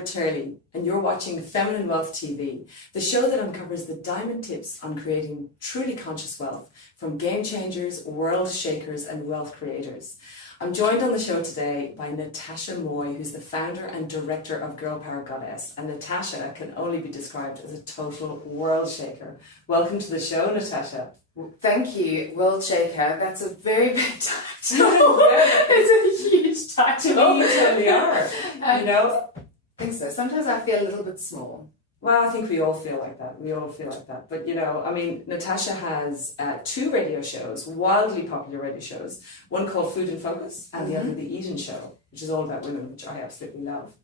Robert Turley, and you're watching Feminine Wealth TV, the show that uncovers the diamond tips on creating truly conscious wealth from game changers, world shakers, and wealth creators. I'm joined on the show today by Natascha Moy, who's the founder and director of Girlpower Goddess, and Natascha can only be described as a total world shaker. Welcome to the show, Natascha. Thank you, world shaker. That's a very big title. It's a huge title. To me, you totally are. You know? I think so. Sometimes I feel a little bit small. Well, I think we all feel like that. But, you know, I mean, Natascha has two radio shows, wildly popular radio shows. One called Food in Focus and the other The Eating Show, which is all about women, which I absolutely love.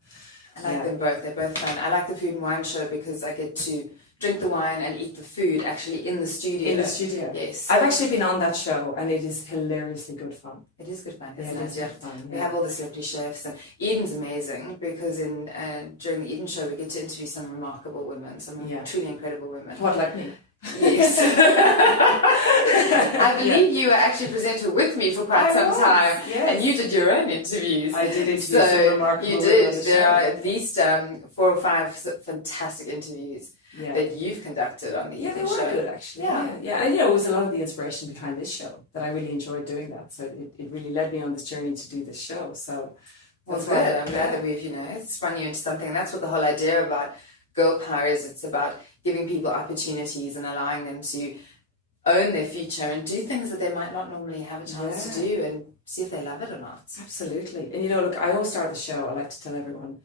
I like them both. They're both fun. I like the Food and Wine Show because I get to drink the wine and eat the food actually in the studio. In the studio? Yes. I've actually been on that show and it is hilariously good fun. It is good fun, Yeah, isn't it is it? good fun. We have all the celebrity chefs, and Eden's amazing because during the Eden show we get to interview some remarkable women, some truly incredible women. What, like me? Yes. I believe you were actually presenter with me for quite some time, and you did your own interviews. I did interview some remarkable you did. There are at least 4 or 5 fantastic interviews that you've conducted on the Eden show. They were good, actually. Yeah. And you know, it was a lot of the inspiration behind this show that I really enjoyed doing that. So it really led me on this journey to do this show. So that's good. I'm glad that we've sprung you into something. And that's what the whole idea about Girl Power is. It's about giving people opportunities and allowing them to own their future and do things that they might not normally have a chance to do, and see if they love it or not. Absolutely. And you know, look, I always start the show, I like to tell everyone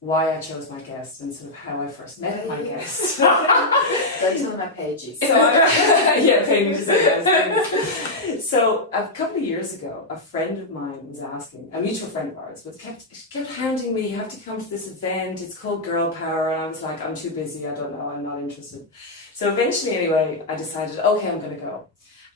why I chose my guest and sort of how I first met my guest. Don't tell them I paid you. Paid me to say those. So a couple of years ago, a friend of mine was asking, a mutual friend of ours, kept hounding me, you have to come to this event, it's called Girl Power, and I was like, I'm too busy, I don't know, I'm not interested. So eventually, anyway, I decided, okay, I'm going to go.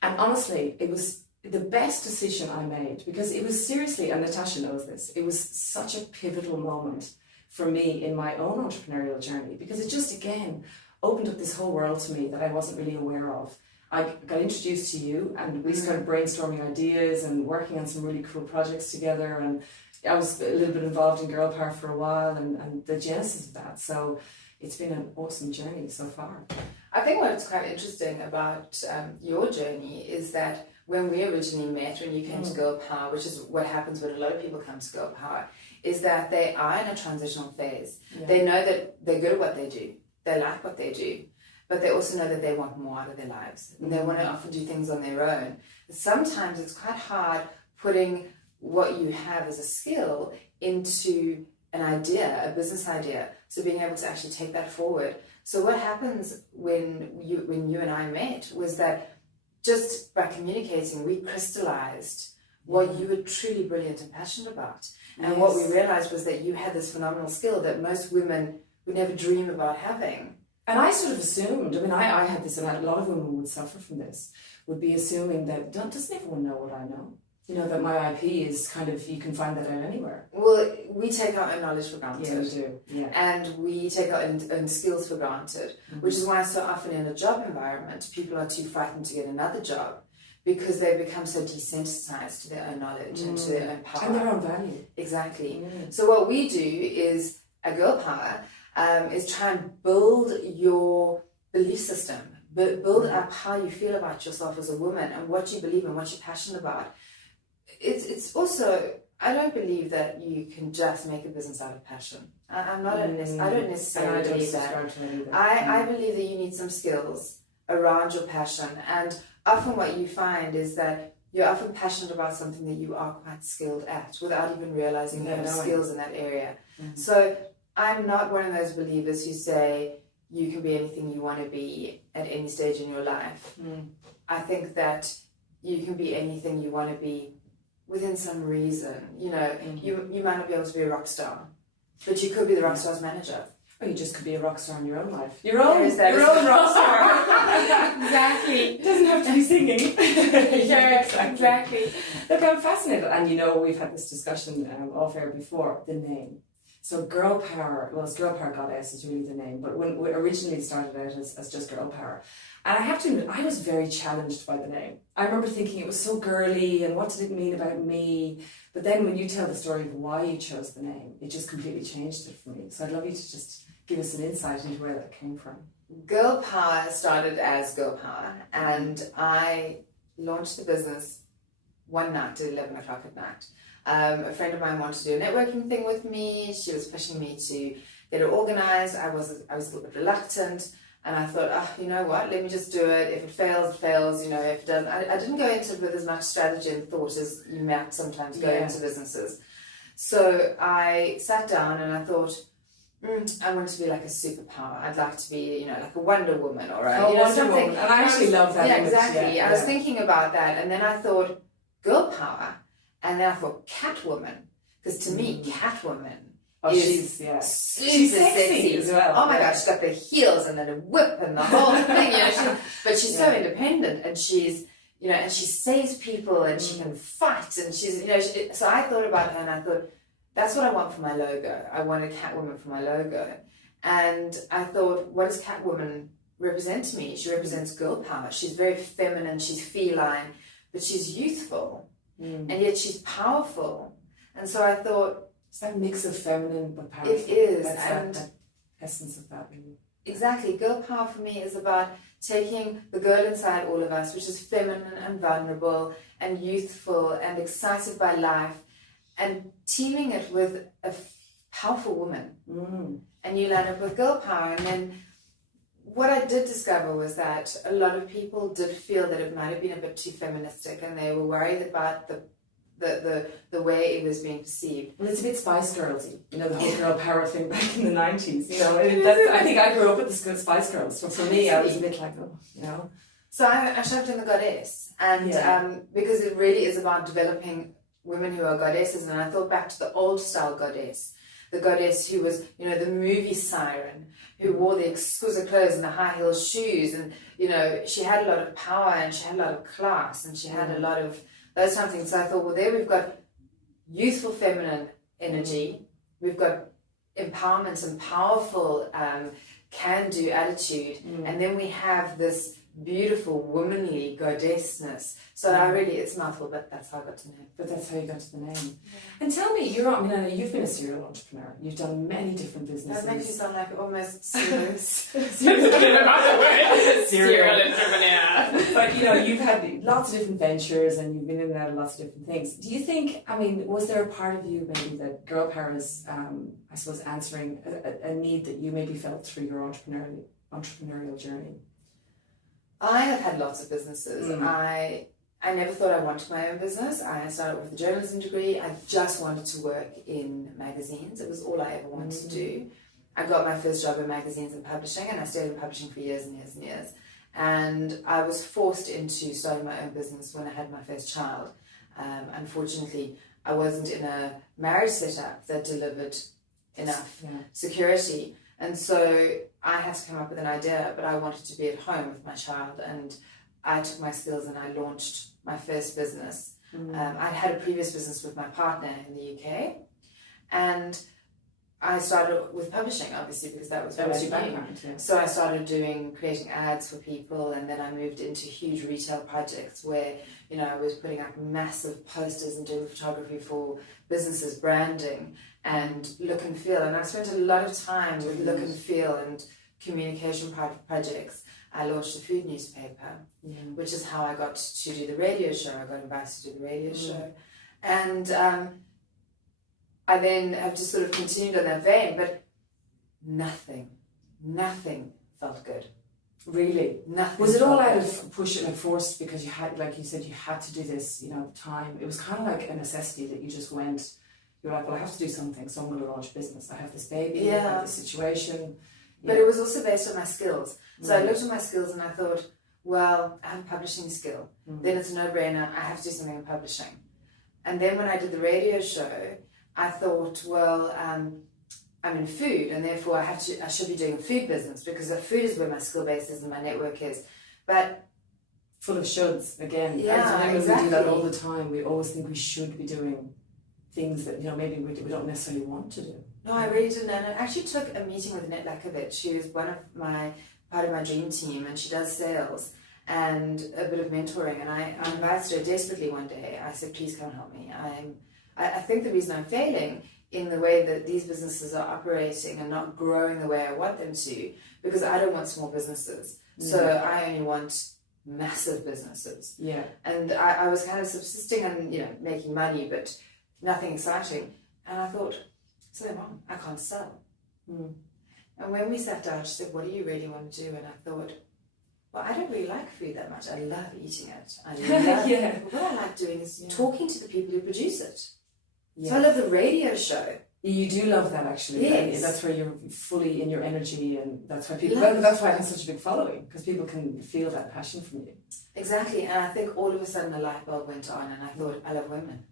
And honestly, it was the best decision I made, because it was seriously, and Natascha knows this, it was such a pivotal moment for me in my own entrepreneurial journey, because it just, again, opened up this whole world to me that I wasn't really aware of. I got introduced to you and we started brainstorming ideas and working on some really cool projects together, and I was a little bit involved in Girl Power for a while and the genesis of that. So it's been an awesome journey so far. I think what's quite interesting about your journey is that when we originally met, when you came to Girl Power, which is what happens when a lot of people come to Girl Power, is that they are in a transitional phase. They know that they're good at what they do. They like what they do. But they also know that they want more out of their lives. And they want to often do things on their own. Sometimes it's quite hard putting what you have as a skill into an idea, a business idea. So being able to actually take that forward. So what happens when you and I met was that just by communicating, we crystallized what you were truly brilliant and passionate about. And what we realized was that you had this phenomenal skill that most women would never dream about having. And I sort of assumed, I mean, I had this, and a lot of women would suffer from this, would be assuming that, doesn't everyone know what I know? You know, that my IP is kind of, you can find that out anywhere. Well, we take our own knowledge for granted. Yeah, we do. Yeah. And we take our own skills for granted, which is why so often in a job environment, people are too frightened to get another job, because they become so desensitized to their own knowledge and to their own power. And their own value. Exactly. So what we do is, at Girl Power, is try and build your belief system, build up how you feel about yourself as a woman and what you believe and what you're passionate about. It's also, I don't believe that you can just make a business out of passion. I don't necessarily believe that. I believe that you need some skills around your passion, and often what you find is that you're often passionate about something that you are quite skilled at without even realizing you have skills in that area. So I'm not one of those believers who say you can be anything you want to be at any stage in your life. I think that you can be anything you want to be within some reason. You know, you might not be able to be a rock star, but you could be the rock star's manager. Or you just could be a rock star in your own life. Your own rock star. Exactly. It doesn't have to be singing. Exactly. Look, I'm fascinated. And you know, we've had this discussion off air before, the name. So Girl Power, well, it's Girlpower Goddess is really the name, but when we originally started out as just Girl Power. And I have to admit, I was very challenged by the name. I remember thinking it was so girly and what did it mean about me? But then when you tell the story of why you chose the name, it just completely changed it for me. So I'd love you to just give us an insight into where that came from. Girl Power started as Girl Power, and I launched the business one night at 11 o'clock at night. A friend of mine wanted to do a networking thing with me. She was pushing me to get it organized. I was a little bit reluctant, and I thought, you know what, let me just do it. If it fails, it fails. You know, if it doesn't, I didn't go into it with as much strategy and thought as you might sometimes go into businesses. So I sat down and I thought, I want to be like a superpower. I'd like to be, you know, like a Wonder Woman or a, you know, Wonder something. Woman. And I actually love that. Yeah, image. exactly. I was thinking about that, and then I thought Girl Power, and then I thought Catwoman, because to me, Catwoman is she's super sexy as well. Oh my gosh, she's got the heels and then a whip and the whole thing, you know. But she's so independent, and she's, you know, and she saves people, and she can fight, and she's, you know. So I thought about her, and I thought, that's what I want for my logo. I want a Catwoman for my logo. And I thought, what does Catwoman represent to me? She represents girl power. She's very feminine, she's feline, but she's youthful. And yet she's powerful. And so I thought, it's that mix of feminine but powerful. It is. That's and that essence of that, really. Exactly. Girl power for me is about taking the girl inside all of us, which is feminine and vulnerable and youthful and excited by life, and teaming it with a powerful woman. And you land up with girl power. And then what I did discover was that a lot of people did feel that it might have been a bit too feministic, and they were worried about the way it was being perceived. Well, it's a bit Spice Girlsy, you know, the whole girl power thing back in the 90s, you know. I think I grew up with the Spice Girls, so for me, I was a bit like, you know. So I shoved in the goddess, and because it really is about developing women who are goddesses. And I thought back to the old style goddess, the goddess who was, you know, the movie siren, who wore the exquisite clothes and the high heel shoes, and, you know, she had a lot of power and she had a lot of class and she had a lot of those kind of things. So I thought, well, there we've got youthful feminine energy, we've got empowerment and powerful can-do attitude, and then we have this beautiful womanly goddessness. So I really, it's a mouthful, but that's how I got to know. But that's how you got to the name. And tell me, I know you've been a serial entrepreneur. You've done many different businesses. That makes you sound like almost serious. Serial entrepreneur. But, you know, you've had lots of different ventures and you've been in and out of lots of different things. Do you think, I mean, was there a part of you maybe that Girl Power is, I suppose, answering a need that you maybe felt through your entrepreneurial journey? I have had lots of businesses. I never thought I wanted my own business. I started with a journalism degree. I just wanted to work in magazines. It was all I ever wanted to do. I got my first job in magazines and publishing, and I stayed in publishing for years and years and years. And I was forced into starting my own business when I had my first child. Unfortunately, I wasn't in a marriage setup that delivered enough security. And so I had to come up with an idea, but I wanted to be at home with my child, and I took my skills and I launched my first business. I'd had a previous business with my partner in the UK, and I started with publishing, obviously, because that was your background. Yeah. So I started creating ads for people, and then I moved into huge retail projects where, you know, I was putting up massive posters and doing photography for businesses, branding and look and feel. And I spent a lot of time with look and feel and communication projects. I launched a food newspaper, which is how I got to do the radio show. I got invited to do the radio show. And I then have just sort of continued on that vein, but nothing felt good. Really? Nothing. Was it all out of push and forced because you had, like you said, you had to do this, you know, at the time? It was kind of like a necessity that you just went, you're like, well, I have to do something, so I'm going to launch a business. I have this baby, I have this situation. But it was also based on my skills. So I looked at my skills and I thought, well, I have a publishing skill. Then it's a no-brainer. I have to do something in publishing. And then when I did the radio show, I thought, well, I'm in food, and therefore I should be doing a food business, because the food is where my skill base is and my network is. But full of shoulds again. Yeah, exactly. We do that all the time. We always think we should be doing things that, you know, maybe we don't necessarily want to do. No, I really didn't. And I actually took a meeting with Nataschas. She was part of my dream team, and she does sales and a bit of mentoring. And I invited her desperately one day. I said, please come help me. I think the reason I'm failing in the way that these businesses are operating and not growing the way I want them to, because I don't want small businesses. So I only want massive businesses. Yeah. And I was kind of subsisting and, making money, but nothing exciting. And I thought, something wrong. I can't sell. And when we sat down, she said, what do you really want to do? And I thought, well, I don't really like food that much. I love eating it. I love What I like doing is talking to the people who produce it. Yeah. So I love the radio show. You do love that, actually. Yes. That's where you're fully in your energy, and that's why people. That's why it has such a big following, because people can feel that passion from you. Exactly, and I think all of a sudden a light bulb went on, and I thought, I love women.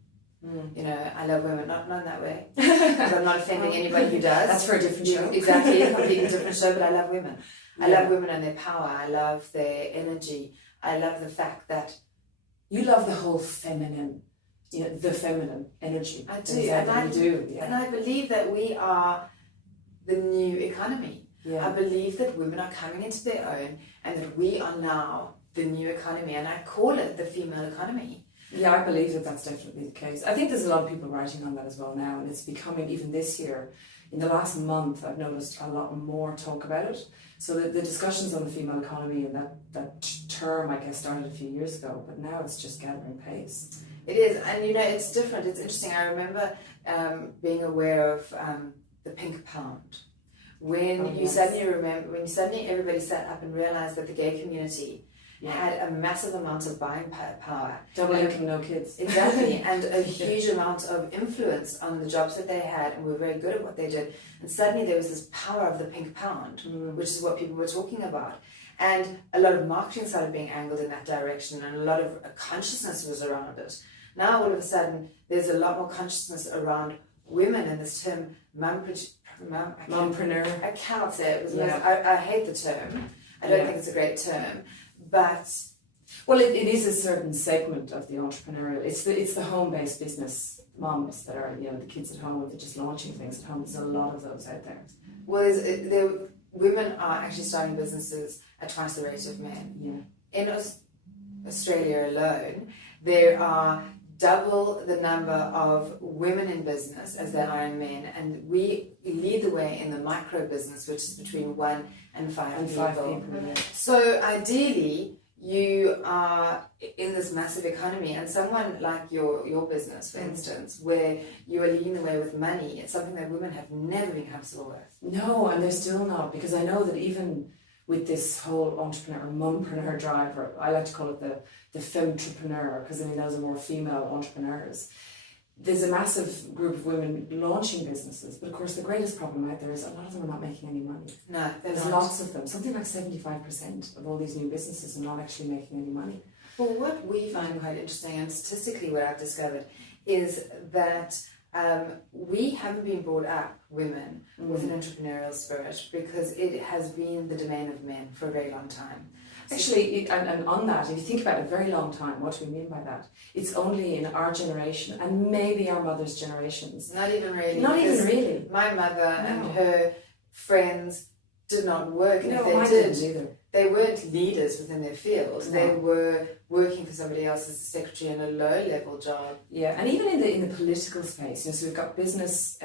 I love women, not in that way. Because I'm not offending anybody who does. That's for a different show. Exactly, a completely different show, but I love women. I love women and their power. I love their energy. I love the fact that you love the whole feminine. The feminine energy. I do, and I believe that we are the new economy. Yeah. I believe that women are coming into their own, and that we are now the new economy, and I call it the female economy. Yeah, I believe that that's definitely the case. I think there's a lot of people writing on that as well now, and it's becoming, even this year, in the last month, I've noticed a lot more talk about it. So the discussions on the female economy and that term, I guess, started a few years ago, but now it's just gathering pace. It is, and it's different. It's interesting. I remember being aware of the pink pound when suddenly everybody sat up and realized that the gay community had a massive amount of buying power, double income, no kids, exactly, and a huge amount of influence on the jobs that they had, and were very good at what they did. And suddenly there was this power of the pink pound, which is what people were talking about. And a lot of marketing started being angled in that direction, and a lot of consciousness was around it. Now, all of a sudden, there's a lot more consciousness around women, and this term mompreneur. I cannot say it. I hate the term. I don't think it's a great term, but well, it is a certain segment of the entrepreneurial. It's the home-based business moms that are the kids at home, they're just launching things at home. There's a lot of those out there. Well, women are actually starting businesses at twice the rate of men. Yeah. In Australia alone, there are double the number of women in business as there are in men, and we lead the way in the micro business, which is between 1 and 5 people. So ideally, you are in this massive economy, and someone like your business, for instance, where you are leading the way with money, it's something that women have never been comfortable with. No, and they're still not, because I know that even with this whole mumpreneur drive, or I like to call it the femtrepreneur, because those are more female entrepreneurs. There's a massive group of women launching businesses, but of course the greatest problem out there is a lot of them are not making any money. No, there's lots of them. Something like 75% of all these new businesses are not actually making any money. Well, what we find quite interesting, and statistically what I've discovered, is that we haven't been brought up, women, with an entrepreneurial spirit, because it has been the domain of men for a very long time. Actually, and on that, if you think about it, a very long time, what do we mean by that? It's only in our generation, and maybe our mother's generations. Not even really. Not even really. My mother and her friends did not work, and no, if they didn't either. They weren't leaders within their field. No. They were working for somebody else as a secretary in a low-level job. Yeah, and even in the political space, so we've got business,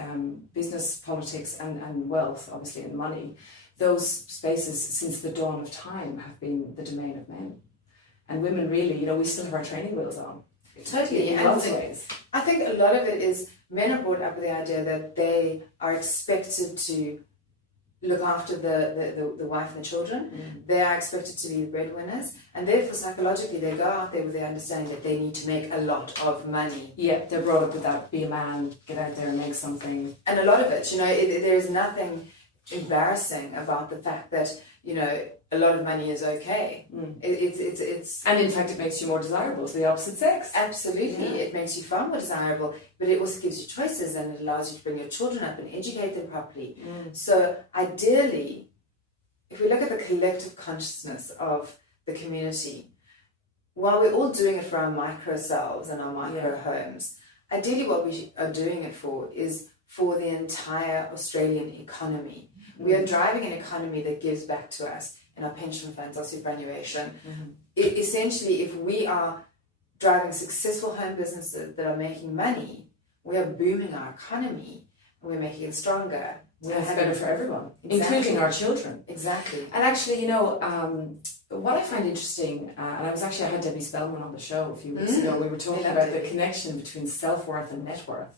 politics, and wealth, obviously, and money. Those spaces, since the dawn of time, have been the domain of men. And women really, we still have our training wheels on. Totally. In lots of ways. I think a lot of it is men are brought up with the idea that they are expected to look after the wife and the children. They are expected to be the breadwinners, and therefore psychologically they go out there with the understanding that they need to make a lot of money. Yeah, they're brought up with that, be a man, get out there and make something. And a lot of it, there is nothing embarrassing about the fact that a lot of money is okay. It's and in fact it makes you more desirable to the opposite sex. Absolutely. It makes you far more desirable, but it also gives you choices, and it allows you to bring your children up and educate them properly. So ideally, if we look at the collective consciousness of the community, while we're all doing it for our micro selves and our micro homes, ideally what we are doing it for is for the entire Australian economy. We are driving an economy that gives back to us in our pension funds, our superannuation. Essentially, if we are driving successful home businesses that are making money, we are booming our economy and we're making it stronger. It's better for everyone, Exactly. including our children. Exactly. And actually, you know, what I find interesting, and I had Debbie Spellman on the show a few weeks ago. We were talking about the connection between self-worth and net worth,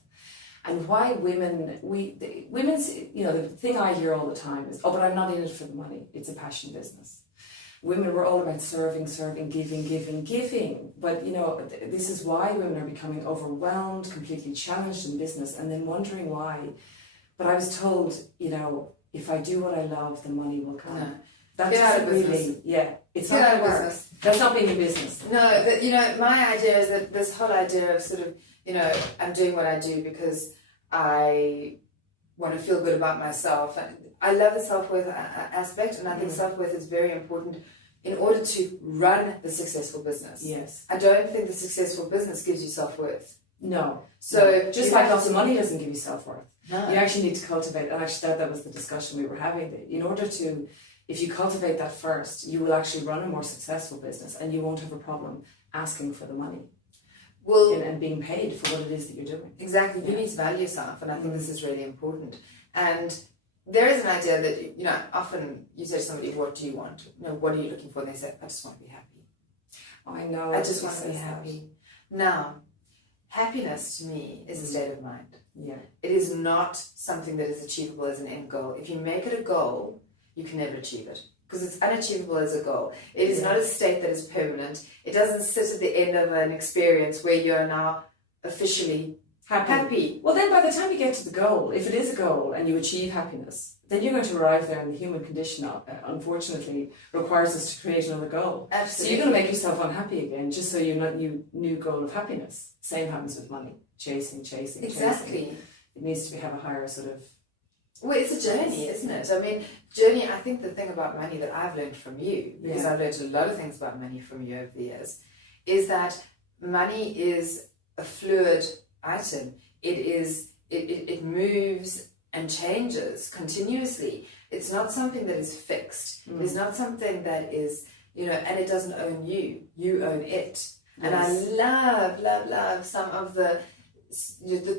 and why women's, you know, the thing I hear all the time is, oh, but I'm not in it for the money. It's a passion business. Women were all about serving, giving. But, you know, this is why women are becoming overwhelmed, completely challenged in business, and then wondering why. But I was told, you know, if I do what I love, the money will come. No. That Get out doesn't of business. really, yeah, it's Get not out of going to work. business. That's not being in business. No, you know, my idea is that this whole idea of sort of, you know, I'm doing what I do because I want to feel good about myself. And I love the self-worth aspect, and I think self-worth is very important in order to run the successful business. Yes. I don't think the successful business gives you self-worth. No. So just like lots of money doesn't give you self-worth. No. You actually need to cultivate, and actually that was the discussion we were having. In order to, if you cultivate that first, you will actually run a more successful business, and you won't have a problem asking for the money. Well, And being paid for what it is that you're doing. exactly. You need to value yourself, and I think this is really important. And there is an idea that, you know, often you say to somebody, what do you want? You know, what are you looking for? And they say, I just want to be happy. I know. I just want to be happy. Now, happiness to me is a state of mind. Yeah. It is not something that is achievable as an end goal. If you make it a goal, you can never achieve it because it's unachievable as a goal. It is not a state that is permanent. It doesn't sit at the end of an experience where you are now officially happy. Well, then by the time you get to the goal, if it is a goal and you achieve happiness, then you're going to arrive there, and the human condition, unfortunately, requires us to create another goal. Absolutely. So you're going to make yourself unhappy again, just so you're not new goal of happiness. Same happens with money. Chasing. Exactly. It needs to have a higher sort of... Well, it's a journey, isn't it? I mean, I think the thing about money that I've learned from you, because I've learned a lot of things about money from you over the years, is that money is a fluid item. It moves and changes continuously. It's not something that is fixed. It's not something that is, you know, and it doesn't own you. You own it. Yes. And I love some of the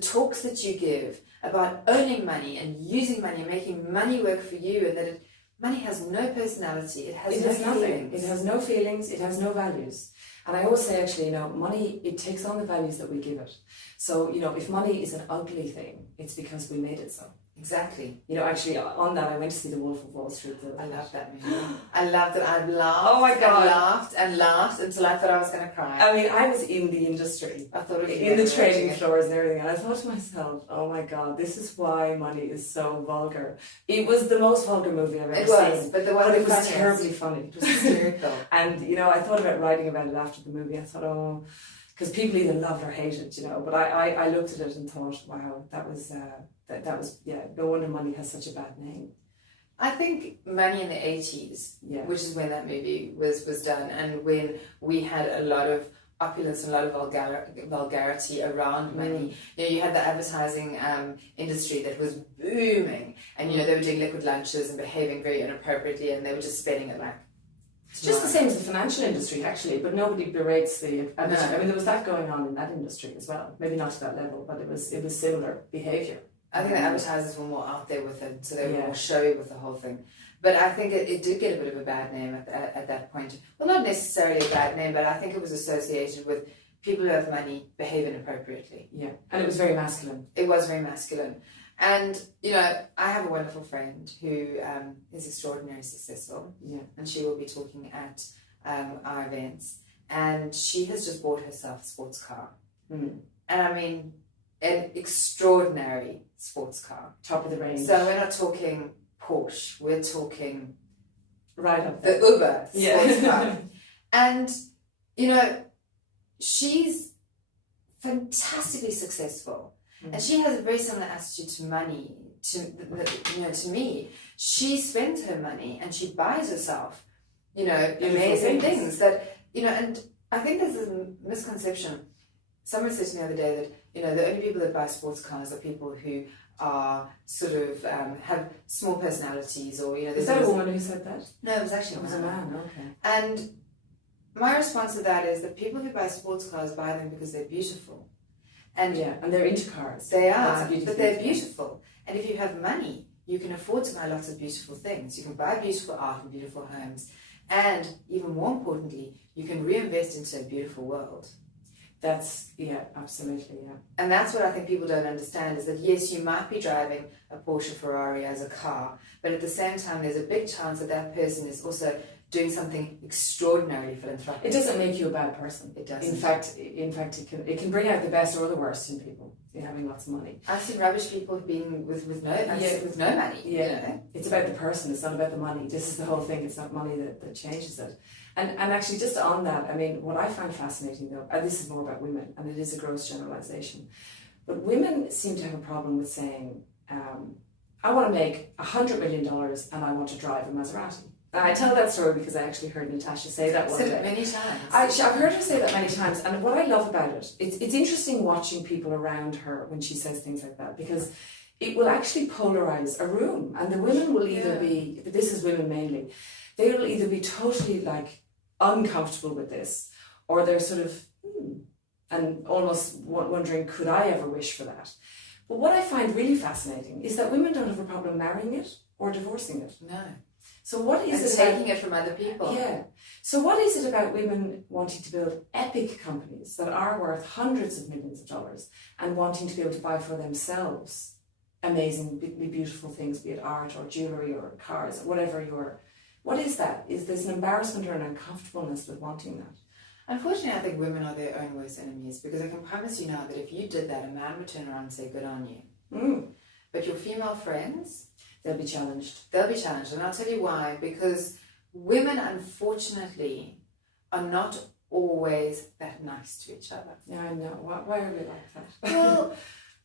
talks that you give about owning money and using money and making money work for you, and that money has no personality. It has nothing. Feelings. It has no feelings. It has no values. And I always say, actually, you know, money, it takes on the values that we give it. So, you know, if money is an ugly thing, it's because we made it so. Exactly. You know, actually, on that, I went to see The Wolf of Wall Street. I love that movie. I loved it. I laughed. Oh my God. And laughed until I thought I was going to cry. I mean, I was in the industry. I thought of in the trading floors and everything. And I thought to myself, oh my God, this is why money is so vulgar. It was the most vulgar movie I've ever seen. But it was terribly funny. It was hysterical. And, you know, I thought about writing about it after the movie. I thought, oh... because people either loved or hated it, you know. But I looked at it and thought, wow, that was no wonder money has such a bad name. I think money in the 80s, which is when that movie was done, and when we had a lot of opulence and a lot of vulgarity around money. You know, you had the advertising industry that was booming, and, you know, they were doing liquid lunches and behaving very inappropriately, and they were just spending it like... It's just the same as the financial industry, actually, but nobody berates the... I mean, there was that going on in that industry as well. Maybe not to that level, but it was similar behaviour. I think the advertisers were more out there with it, so they were more showy with the whole thing. But I think it did get a bit of a bad name at that point. Well, not necessarily a bad name, but I think it was associated with people who have money behave inappropriately. Yeah, and it was very masculine. It was very masculine. And, you know, I have a wonderful friend who is extraordinarily successful. Yeah. And she will be talking at our events. And she has just bought herself a sports car. And I mean, an extraordinary sports car. Top of the range. So we're not talking Porsche. We're talking... right up there. The Uber sports car. And, you know, she's fantastically successful. And she has a very similar attitude to money, to me. She spends her money and she buys herself, you know, amazing things that, you know, and I think there's a misconception. Someone said to me the other day that, you know, the only people that buy sports cars are people who are sort of have small personalities, or Is that a woman who said that? No, it was actually It was a man. Okay. And my response to that is that people who buy sports cars buy them because they're beautiful. And and they're into cars. They are, but they're beautiful. And if you have money, you can afford to buy lots of beautiful things. You can buy beautiful art and beautiful homes. And even more importantly, you can reinvest into a beautiful world. That's, absolutely, And that's what I think people don't understand, is that yes, you might be driving a Porsche Ferrari as a car, but at the same time, there's a big chance that that person is also doing something extraordinarily philanthropic. It doesn't make you a bad person. It doesn't. In fact, it can bring out the best or the worst in people, having lots of money. I've seen rubbish people being with no money. Yeah, it's about the person. It's not about the money. This is the whole thing. It's not money that changes it. And actually, just on that, I mean, what I find fascinating though, and this is more about women, and it is a gross generalization, but women seem to have a problem with saying, I want to make $100 million and I want to drive a Maserati. And I tell that story because I actually heard Natascha say that one day. Many times. I've heard her say that many times, and what I love about it, it's interesting watching people around her when she says things like that, because it will actually polarize a room, and the women will either be, but this is women mainly, they will either be totally like uncomfortable with this, or they're sort of and almost wondering, could I ever wish for that? But what I find really fascinating is that women don't have a problem marrying it or divorcing it. No. So what is it taking it from other people? Yeah. So what is it about women wanting to build epic companies that are worth hundreds of millions of dollars and wanting to be able to buy for themselves amazingly beautiful things, be it art or jewellery or cars, whatever what is that? Is there's an embarrassment or an uncomfortableness with wanting that? Unfortunately, I think women are their own worst enemies, because I can promise you now that if you did that, a man would turn around and say, good on you. But your female friends, they'll be challenged. They'll be challenged, and I'll tell you why. Because women, unfortunately, are not always that nice to each other. Yeah, I know. Why are we like that? Well,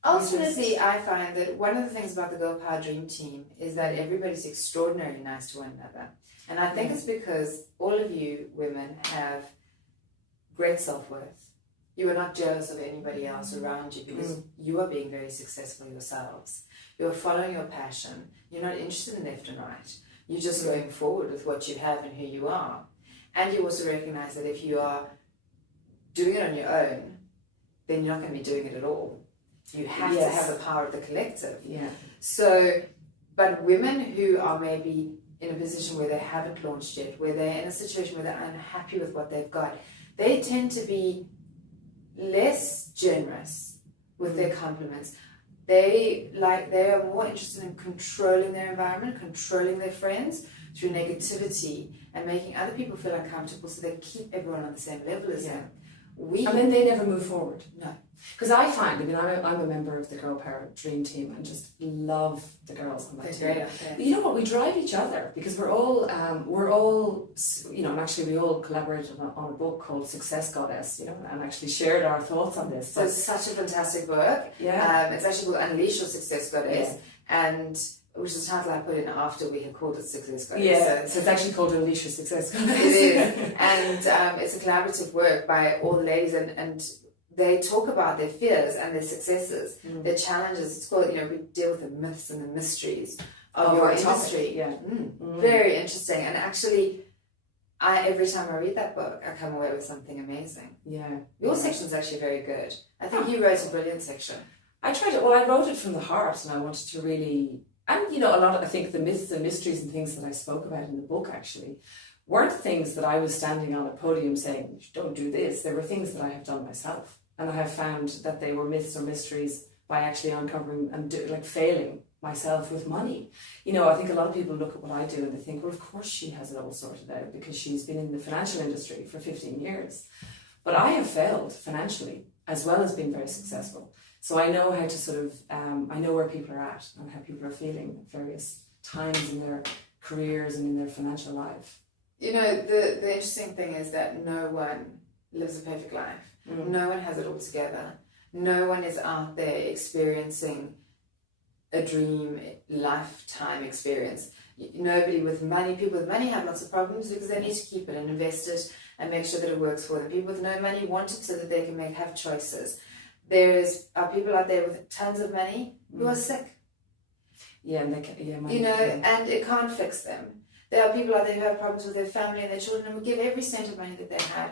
ultimately, I find that one of the things about the Girlpower Dream Team is that everybody's extraordinarily nice to one another. And I think it's because all of you women have great self-worth. You are not jealous of anybody else around you, because you are being very successful yourselves. You're following your passion. You're not interested in left and right. You're just going forward with what you have and who you are. And you also recognize that if you are doing it on your own, then you're not going to be doing it at all. You have to have the power of the collective. Yeah. So, but women who are maybe in a position where they haven't launched yet, where they're in a situation where they're unhappy with what they've got, they tend to be less generous with their compliments. They are more interested in controlling their environment, controlling their friends through negativity, and making other people feel uncomfortable, so they keep everyone on the same level as them. And then they never move forward. No. Because I find, I'm a member of the Girlpower Dream Team and just love the girls on that team. But you know what, we drive each other, because we're all, and actually we all collaborated on a book called Success Goddess, and actually shared our thoughts on this. So it's such a fantastic book. Yeah. It's actually called Unleash Your Success Goddess, and which is a title I put in after we had called it Success Goddess. Yeah, so it's actually called Unleash Your Success Goddess. It is, and it's a collaborative work by all the ladies, and they talk about their fears and their successes, their challenges. It's called, we deal with the myths and the mysteries of your industry. Yeah. Very interesting. And actually, every time I read that book, I come away with something amazing. Yeah. Your section's actually very good. I think you wrote a brilliant section. I tried it. Well, I wrote it from the heart, and I wanted to really, and a lot of, I think the myths and mysteries and things that I spoke about in the book actually weren't things that I was standing on a podium saying, don't do this. There were things that I have done myself. And I have found that they were myths or mysteries by actually uncovering and failing myself with money. I think a lot of people look at what I do and they think, well, of course she has it all sorted out because she's been in the financial industry for 15 years. But I have failed financially as well as being very successful. So I know how to sort of, I know where people are at and how people are feeling at various times in their careers and in their financial life. The interesting thing is that no one lives a perfect life. No one has it all together. No one is out there experiencing a dream lifetime experience. Nobody with money, people with money have lots of problems because they need to keep it and invest it and make sure that it works for them. People with no money want it so that they can have choices. There are people out there with tons of money who are sick Yeah, and they can, yeah, you know, and it can't fix them. There are people out there who have problems with their family and their children and will give every cent of money that they have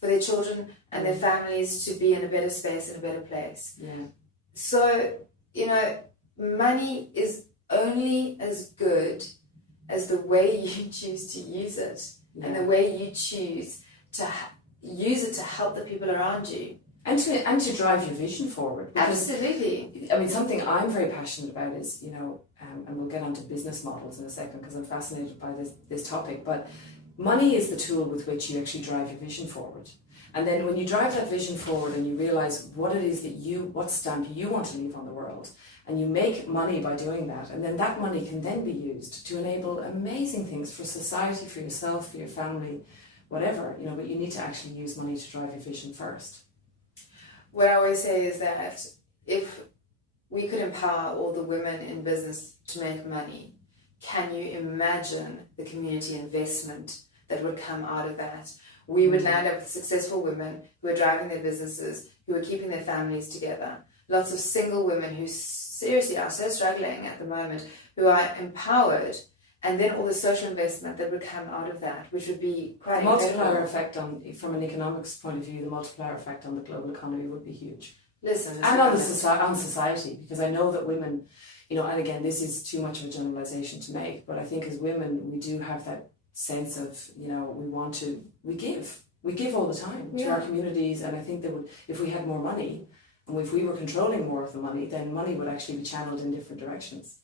for their children and their families to be in a better space, in a better place. Yeah. So, you know, money is only as good as the way you choose to use it, and the way you choose to use it to help the people around you. And to drive your vision forward. Absolutely. I mean, something I'm very passionate about is, you know, and we'll get onto business models in a second because I'm fascinated by this topic, but money is the tool with which you actually drive your vision forward. And then when you drive that vision forward and you realize what it is that what stamp you want to leave on the world, and you make money by doing that, and then that money can then be used to enable amazing things for society, for yourself, for your family, whatever, you know, but you need to actually use money to drive your vision first. What I always say is that if we could empower all the women in business to make money, can you imagine the community investment that would come out of that? We would land up with successful women who are driving their businesses, who are keeping their families together. Lots of single women who seriously are so struggling at the moment, who are empowered, and then all the social investment that would come out of that, which would be quite incredible. The multiplier effect from an economics point of view, the multiplier effect on the global economy would be huge. Listen, and on society, because I know that women, you know, and again, this is too much of a generalization to make, but I think as women, we do have that sense of, you know, we give all the time to our communities, and I think that if we had more money, and if we were controlling more of the money, then money would actually be channeled in different directions.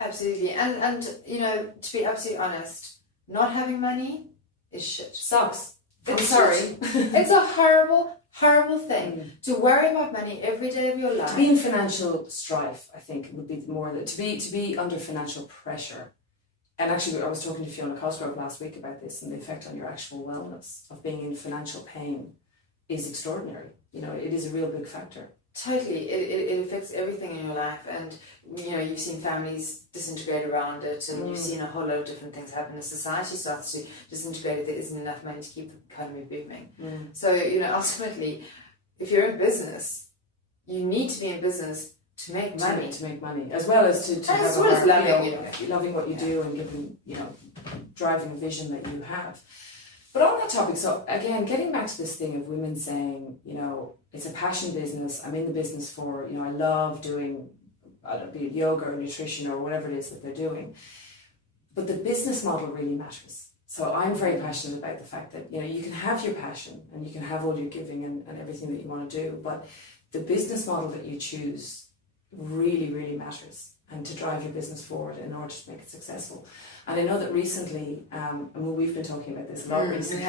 Absolutely, and you know, to be absolutely honest, not having money is shit. Sucks. I'm sorry. It's a horrible thing to worry about money every day of your life. To be in financial strife, I think, would be more to be under financial pressure. And actually, I was talking to Fiona Cosgrove last week about this, and the effect on your actual wellness of being in financial pain is extraordinary. You know, it is a real big factor. Totally, it affects everything in your life, and you know, you've seen families disintegrate around it, and you've seen a whole lot of different things happen as society starts to disintegrate if there isn't enough money to keep the economy booming. So, you know, ultimately, if you're in business, you need to be in business to make money. To make money, as well as loving what you do and giving, you know, driving a vision that you have. But on that topic, so again, getting back to this thing of women saying, you know, it's a passion business, I'm in the business for, you know, I love doing, be it yoga or nutrition or whatever it is that they're doing. But the business model really matters. So I'm very passionate about the fact that, you know, you can have your passion and you can have all your giving and everything that you want to do, but the business model that you choose really, really matters, and to drive your business forward in order to make it successful. And I know that recently, and we've been talking about this a lot recently,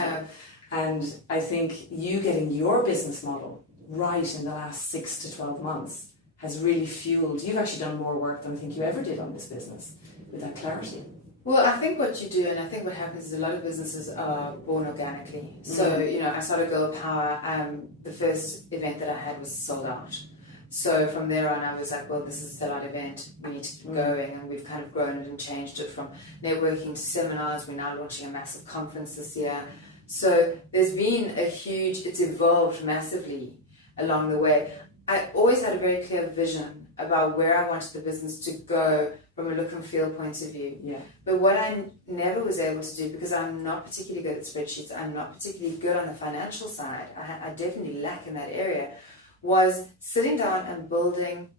and I think you getting your business model right in the last 6 to 12 months has really fueled, you've actually done more work than I think you ever did on this business with that clarity. Well, I think what you do, and I think what happens is a lot of businesses are born organically. So, you know, I started Girlpower, the first event that I had was sold out. So from there on, I was like, well, this is a sellout event, we need to keep going, and we've kind of grown it and changed it from networking to seminars. We're now launching a massive conference this year. So there's been it's evolved massively along the way. I always had a very clear vision about where I wanted the business to go from a look and feel point of view. Yeah. But what I never was able to do, because I'm not particularly good at spreadsheets, I'm not particularly good on the financial side, I definitely lack in that area, was sitting down and building,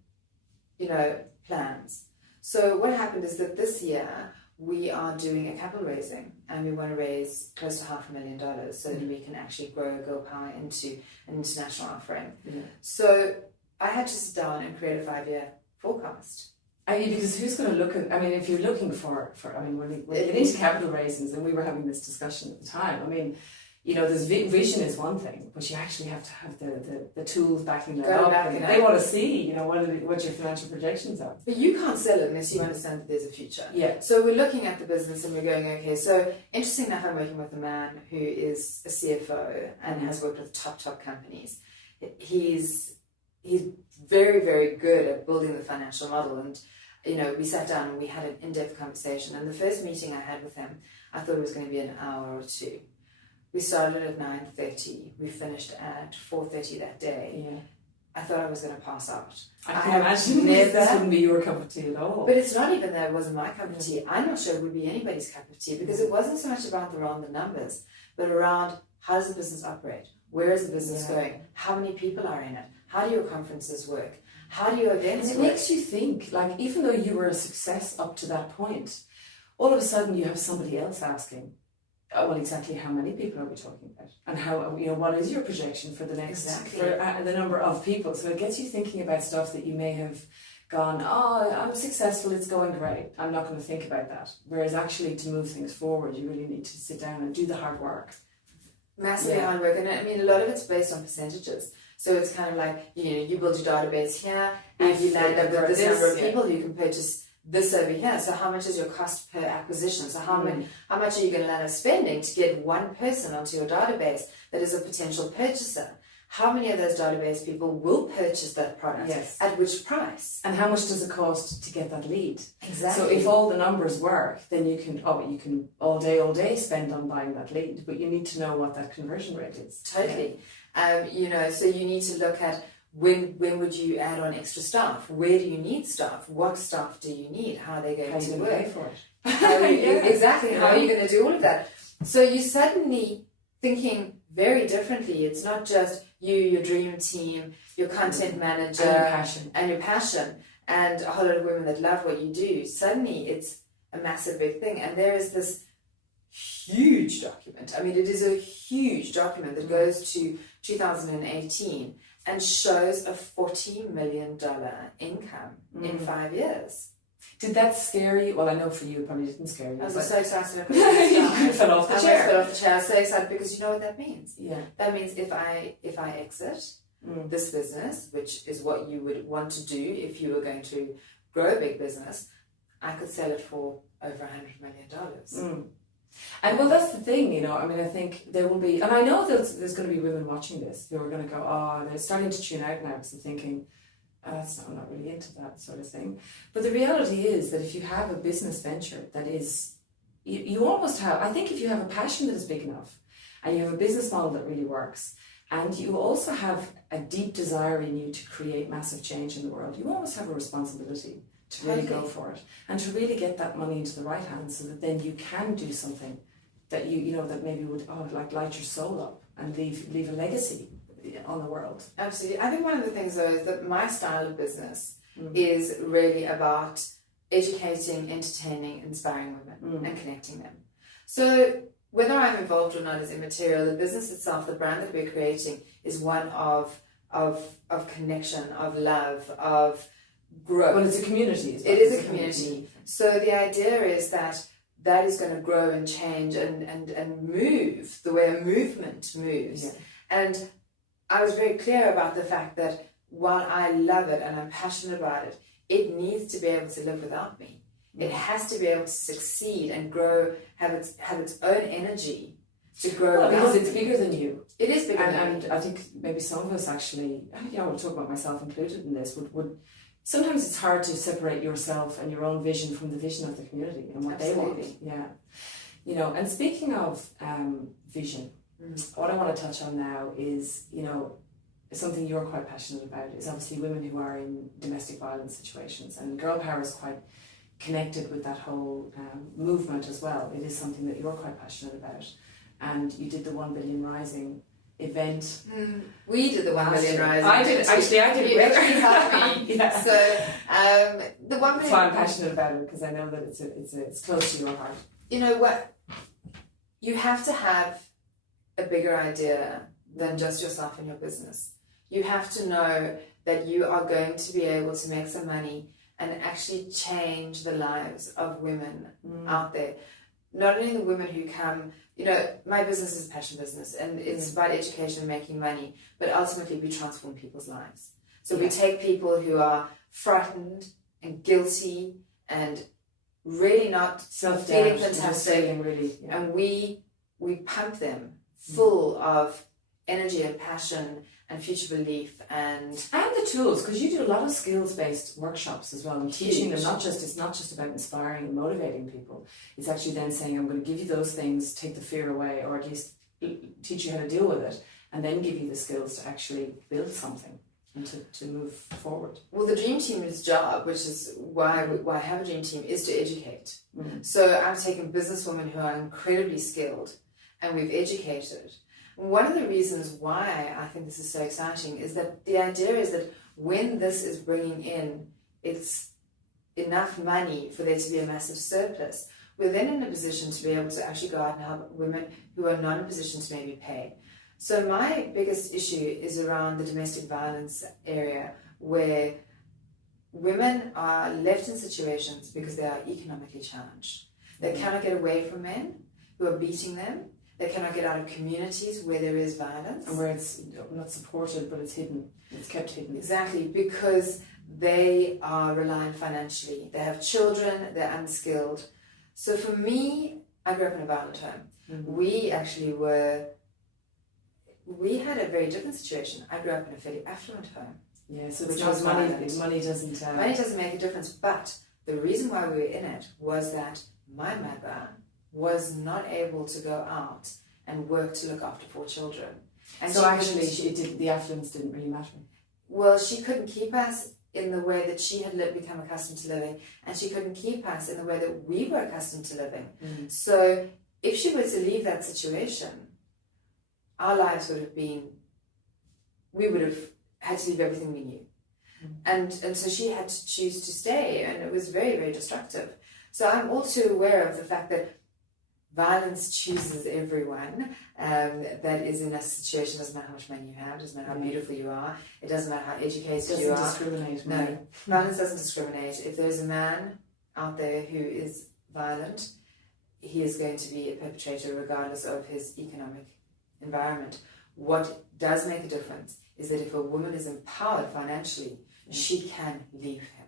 you know, plans. So what happened is that this year we are doing a capital raising, and we want to raise close to $500,000 so that we can actually grow Girlpower into an international offering. So I had to sit down and create a 5-year forecast. I mean, because who's going to look at, I mean, if you're looking for I mean, when we get into capital raisings, and we were having this discussion at the time, I mean, you know, this vision is one thing, but you actually have to have the tools backing that up. And they want to see, you know, what your financial projections are. But you can't sell it unless you understand that there's a future. Yeah. So we're looking at the business and we're going, okay, so interesting enough, I'm working with a man who is a CFO and has worked with top companies. He's very, very good at building the financial model. And, you know, we sat down and we had an in-depth conversation. And the first meeting I had with him, I thought it was going to be an hour or two. We started at 9:30. We finished at 4:30 that day. Yeah. I thought I was going to pass out. I can imagine this wouldn't be your cup of tea at all. But it's not even that it wasn't my cup of tea. I'm not sure it would be anybody's cup of tea, because it wasn't so much around the numbers, but around how does the business operate? Where is the business going? How many people are in it? How do your conferences work? How do your events work? It makes you think, like, even though you were a success up to that point, all of a sudden you have somebody else asking, oh, well, exactly how many people are we talking about? And how, you know, what is your projection for the next, for the number of people? So it gets you thinking about stuff that you may have gone, oh, I'm successful, it's going great, I'm not going to think about that. Whereas actually, to move things forward, you really need to sit down and do the hard work. Massively hard work. And I mean, a lot of it's based on percentages. So it's kind of like, you know, you build your database here, and you land up with this number of people who can purchase this over here. So how much is your cost per acquisition? So how much are you going to land up spending to get one person onto your database that is a potential purchaser? How many of those database people will purchase that product? Yes. At which price? And how much does it cost to get that lead? Exactly. So if all the numbers work, then you can all day spend on buying that lead, but you need to know what that conversion rate is. Totally. You know, so you need to look at when would you add on extra staff? Where do you need staff? What staff do you need? How are they going to work? Pay for it? Exactly. How are you going to do all of that? So you're suddenly thinking very differently. It's not just you, your dream team, your content manager, and your passion, and a whole lot of women that love what you do. Suddenly it's a massive big thing. And there is this huge document. I mean, it is a huge document that goes to 2018 and shows a $40 million income in 5 years. Did that scare you? Well, I know for you it probably didn't scare you. I was so excited. You fell off the chair. I fell off the chair. I was so excited because you know what that means. Yeah. That means if I exit this business, which is what you would want to do if you were going to grow a big business, I could sell it for over $100 million. And well, that's the thing, you know. I mean, I think there will be, and I know there's going to be women watching this who are going to go, oh, they're starting to tune out now because they're thinking, I'm not really into that sort of thing. But the reality is that if you have a business venture that is, you almost have, I think if you have a passion that is big enough and you have a business model that really works, and you also have a deep desire in you to create massive change in the world, you almost have a responsibility to really go for it and to really get that money into the right hands, so that then you can do something that you know that maybe would like light your soul up and leave a legacy on the world. Absolutely. I think one of the things though is that my style of business is really about educating, entertaining, inspiring women and connecting them. So whether I'm involved or not is immaterial. The business itself, the brand that we're creating, is one of connection, of love, of growth. Well, it's a community. It is a community. So the idea is that is going to grow and change and move the way a movement moves. Yeah. And I was very clear about the fact that while I love it and I'm passionate about it, it needs to be able to live without me. It has to be able to succeed and grow, have its own energy to grow. Well, because it's bigger than you. It is bigger than you. And I think maybe some of us actually, we'll talk about myself included in this, would sometimes it's hard to separate yourself and your own vision from the vision of the community and what they want. Yeah. You know, and speaking of vision, what I want to touch on now is, you know, something you're quite passionate about is obviously women who are in domestic violence situations, and Girl Power is quite connected with that whole movement as well. It is something that you're quite passionate about, and you did the 1 Billion Rising event. We did the 1 Billion Rising. I did it. You actually helped me. Yeah. So the 1 Billion. That's why I'm passionate about it, because I know that it's close to your heart. You know what? You have to have a bigger idea than just yourself and your business. You have to know that you are going to be able to make some money and actually change the lives of women out there. Not only the women who come, you know, my business is a passion business and it's about education and making money, but ultimately we transform people's lives. So we take people who are frightened and guilty and really not feeling fantastic, and we pump them full of energy and passion and future belief and the tools, because you do a lot of skills-based workshops as well, and teaching them it's not just about inspiring and motivating people. It's actually then saying, I'm going to give you those things, take the fear away, or at least teach you how to deal with it, and then give you the skills to actually build something. and to move forward. Well, the dream team's job, which is why I have a dream team, is to educate. So I've taken businesswomen who are incredibly skilled and we've educated. One of the reasons why I think this is so exciting is that the idea is that when this is bringing in it's enough money for there to be a massive surplus, we're then in a position to be able to actually go out and help women who are not in a position to maybe pay. So my biggest issue is around the domestic violence area, where women are left in situations because they are economically challenged. They cannot get away from men who are beating them. They cannot get out of communities where there is violence. And where it's not supported, but it's hidden. It's kept hidden. Exactly, because they are reliant financially. They have children, they're unskilled. So for me, I grew up in a violent home. We actually we had a very different situation. I grew up in a fairly affluent home. Yeah, so it's not money. Money doesn't. Money doesn't make a difference. But the reason why we were in it was that my mother was not able to go out and work to look after 4 children. And so actually, the affluence didn't really matter. Well, she couldn't keep us in the way that she had become accustomed to living, and she couldn't keep us in the way that we were accustomed to living. So if she were to leave that situation, our lives would have been, we would have had to leave everything we knew. And so she had to choose to stay, and it was very, very destructive. So I'm all too aware of the fact that violence chooses everyone that is in a situation. It doesn't matter how much money you have, it doesn't matter how beautiful you are, it doesn't matter how educated you are. It doesn't discriminate. No, violence doesn't discriminate. If there's a man out there who is violent, he is going to be a perpetrator regardless of his economic environment. What does make a difference is that if a woman is empowered financially, she can leave him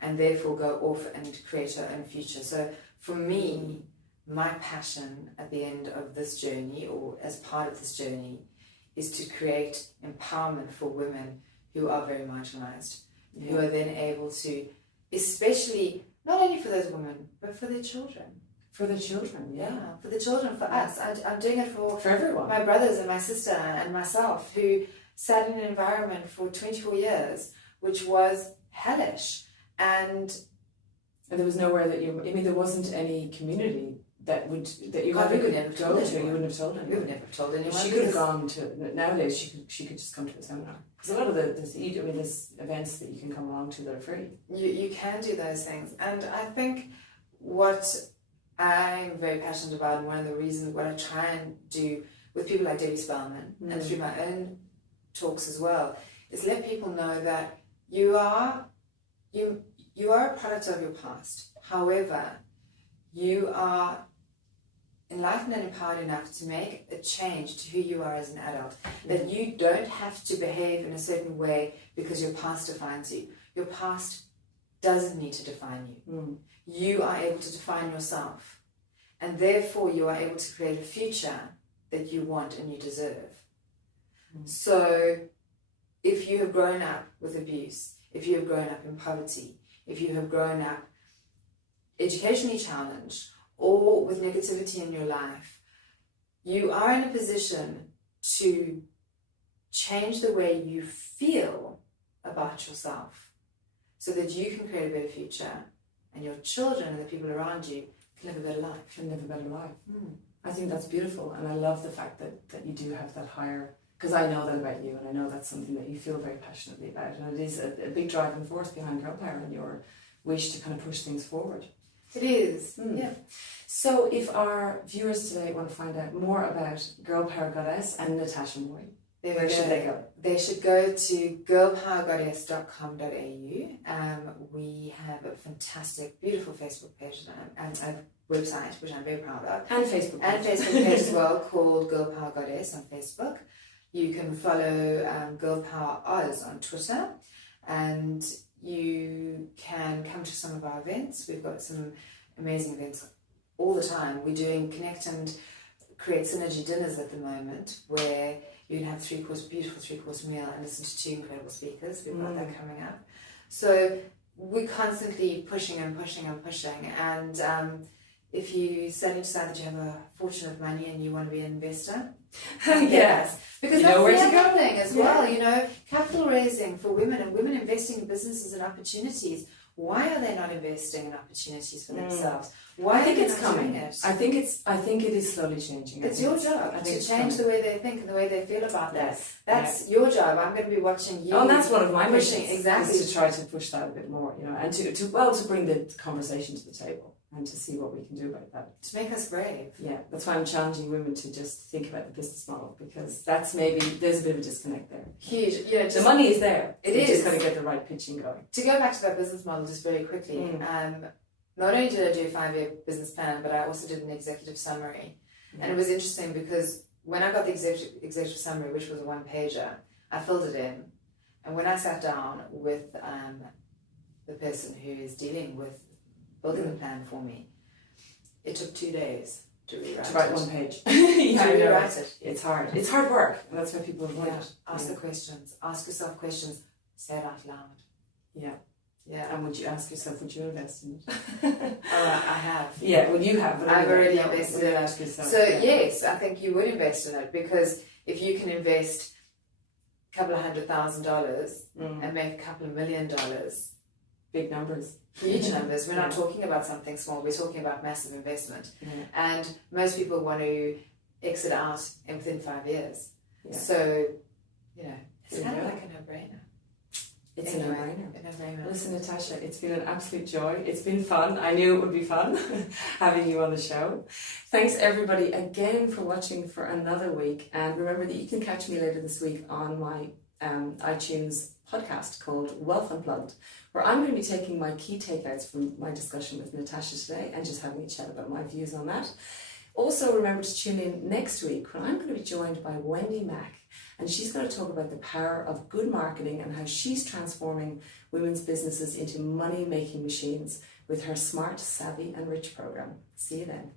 and therefore go off and create her own future. So for me, my passion at the end of this journey, or as part of this journey, is to create empowerment for women who are very marginalized, who are then able to, especially, not only for those women, but for their children. For the children, yeah. For the children, for us. I'm doing it for everyone. My brothers and my sister and myself, who sat in an environment for 24 years, which was hellish. And there was nowhere that there wasn't any community that you would never go to. You wouldn't have told anyone. We would never have told anyone. She could have gone to, nowadays she could just come to a seminar. Because a lot of there's events that you can come along to that are free. You can do those things. And I think what I'm very passionate about, and one of the reasons what I try and do with people like Debbie Spellman and through my own talks as well, is let people know that you are a product of your past. However, you are enlightened and empowered enough to make a change to who you are as an adult. That you don't have to behave in a certain way because your past defines you. Your past doesn't need to define you. You are able to define yourself. And therefore you are able to create a future that you want and you deserve. So if you have grown up with abuse, if you have grown up in poverty, if you have grown up educationally challenged or with negativity in your life, you are in a position to change the way you feel about yourself so that you can create a better future and your children and the people around you can live a better life. I think that's beautiful, and I love the fact that you do have that higher, because I know that about you, and I know that's something that you feel very passionately about, and it is a big driving force behind Girlpower and your wish to kind of push things forward. It is, yeah. So if our viewers today want to find out more about Girlpower Goddess and Natascha Moy, where should they go? They should go to girlpowergoddess.com.au. We have a fantastic, beautiful Facebook page and a website, which I'm very proud of. And Facebook page. And Facebook page as well, called Girlpower Goddess on Facebook. You can follow Girlpower Oz on Twitter, and you can come to some of our events. We've got some amazing events all the time. We're doing Connect and Create Synergy dinners at the moment, where you can have beautiful three-course meal and listen to 2 incredible speakers. We've got that coming up. So we're constantly pushing and pushing and pushing. And if you suddenly decide that you have a fortune of money and you want to be an investor. Yes. Because You that's know where the to other go. thing as well, you know, capital raising for women and women investing in businesses and opportunities. Why are they not investing in opportunities for themselves? Why I think are they it's not coming. doing it? I think it is slowly changing. It's your job to change the way they think and the way they feel about that. Yes. That's your job. I'm going to be watching you. Oh, and that's one of my pushing, missions. exactly. Is to try to push that a bit more, you know, and to bring the conversation to the table and to see what we can do about that. To make us brave. Yeah, that's why I'm challenging women to just think about the business model, because that's there's a bit of a disconnect there. Huge. You know, The money is there. It You is. just got to get the right pitching going. To go back to that business model just very quickly, not only did I do a 5-year business plan, but I also did an executive summary. And it was interesting because when I got the executive summary, which was a 1-pager, I filled it in. And when I sat down with the person who is dealing with building the plan for me, it took 2 days to rewrite To write it. 1 page. Yeah, to rewrite it. It's hard. It's hard work, and that's why people avoid Yeah. it. Ask the questions. Ask yourself questions. Say it out loud. Yeah. Yeah. And would you ask yourself, would you invest in it? I have. Yeah, well, you have. But I've anyway, already no, invested would you in it. ask yourself? So yeah. yes, I think you would invest in it, because if you can invest a couple of $100,000 and make a couple of $1 million, Big numbers. huge numbers. We're not talking about something small. We're talking about massive investment. Yeah. And most people want to exit out within 5 years. Yeah. So, you know, it's There kind you of go. like a no-brainer. It's Anyway, a no-brainer. A no-brainer. Listen, Natascha, it's been an absolute joy. It's been fun. I knew it would be fun having you on the show. Thanks everybody again for watching for another week. And remember that you can catch me later this week on my iTunes podcast called Wealth Unplugged, where I'm going to be taking my key takeouts from my discussion with Natascha today and just having a chat about my views on that. Also, remember to tune in next week when I'm going to be joined by Wendy Mack, and she's going to talk about the power of good marketing and how she's transforming women's businesses into money-making machines with her Smart, Savvy and Rich program. See you then.